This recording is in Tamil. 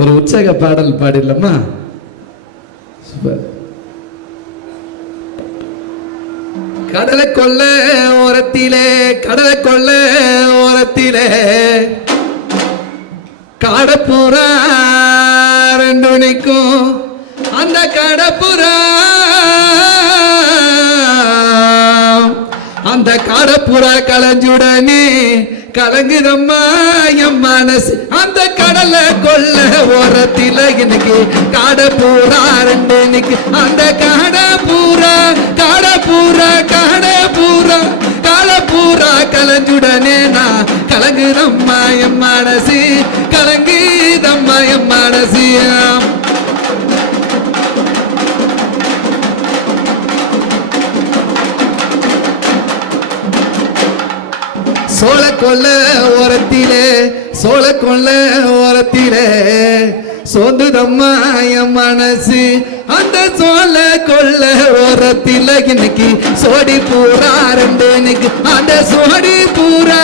ஒரு உற்சாக பாடல் பாடிடலாமா? கடலை கொள்ள ஓரத்திலே, கடலை கொள்ள ஓரத்திலே காடப்புறா ரெண்டு நிற்கும். அந்த காடப்புறா, அந்த காடப்புறா கலஞ்சுடனே கலங்குதம்மா என் மனசு. அந்த கடலை கொள்ள ஓரத்தில இன்னைக்கு காடப்புறா ரெண்டு நிக்கு. அந்த காடப்புறா காடப்புறா காடப்புறா காடப்புறா கலஞ்சுடனே நான் கலங்குதம்மா என் மனசு, கலங்குதம்மா என் மனசு. சோழ கொள்ள ஓரத்திலே, சோழ கொள்ள ஓரத்திலே சோந்துதம்மா என் மனசு. அந்த சோழ கொள்ள ஓரத்தில இன்னைக்கு சோடி பூரா ரெண்டு நிக்கு. அந்த சோடி பூரா